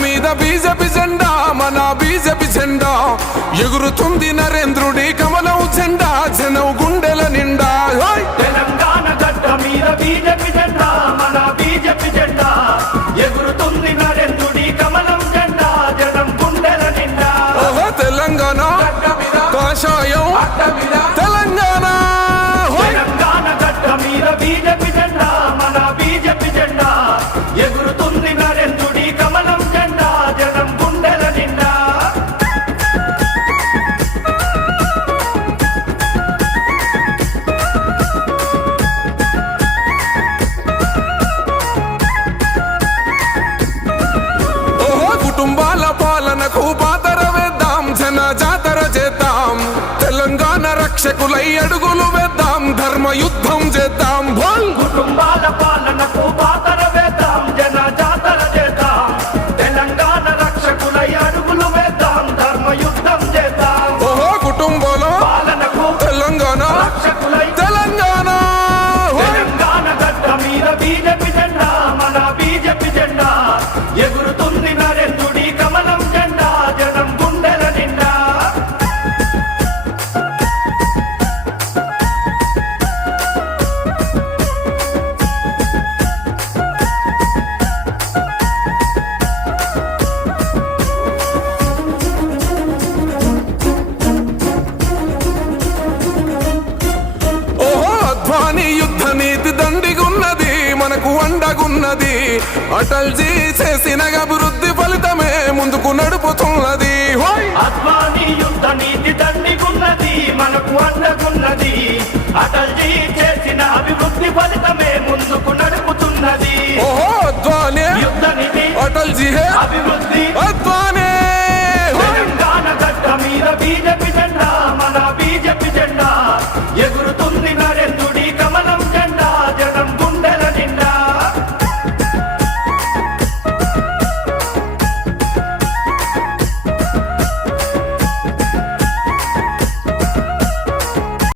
మీద బీజేపీ జెండా, మన బీజేపీ జెండా ఎగురుతుంది నరేంద్రుడి కమలం జెండా, జనం గుండెల నిండా. తెలంగాణ గడ్డ మీద బీజేపీ జెండా, మన బీజేపీ జెండా ఎగురుతుంది నరేంద్రుడి కమలం జెండా, జనం గుండెల నిండా. తెలంగాణ కాషాయం తెలంగాణ. తెలంగాణ గడ్డ మీద బీజేపీ జెండా, మన బీజేపీ జెండా ఎగురుతుంది నరేంద్రుడి కమలం జెండా, జనం గుండెల నిండా. కుటుంబాల పాలనకు పాతర వేద్దాం, జన జాతర చేద్దాం, తెలంగాణ రక్షకులై అడుగులు వేద్దాం, ధర్మ యుద్ధం చేద్దాం. కుటుంబాల పాలనకు పాతర వేద్దాం, జన జాతర చేద్దాం, తెలంగాణ రక్షకులై అడుగులు వేద్దాం, ధర్మ యుద్ధం చేద్దాం. కుటుంబాల పాలనకు తెలంగాణ రక్షకులై తెలంగాణ. తెలంగాణ గడ్డ మీద బీజేపీ జెండా, మన బీజేపీ జెండా ఎగురుతుంది నరేంద్రుడి కమలం జెండా, జనం గుండెల నిండా. అద్వానీ యుద్ధ నీతి దండిగున్నది, మనకు అండగున్నది, అటల్జీ చేసిన అభివృద్ధి ఫలితమే ముందుకు నడుపుతున్నది. అద్వానీ యుద్ధ నీతి దండిగున్నది, మనకు అండగున్నది, అటల్జీ చేసిన అభివృద్ధి ఫలితమే ముందుకు నడుపుతున్నది. అద్వానీ యుద్ధ నీతి అటల్జీ అభివృద్ధి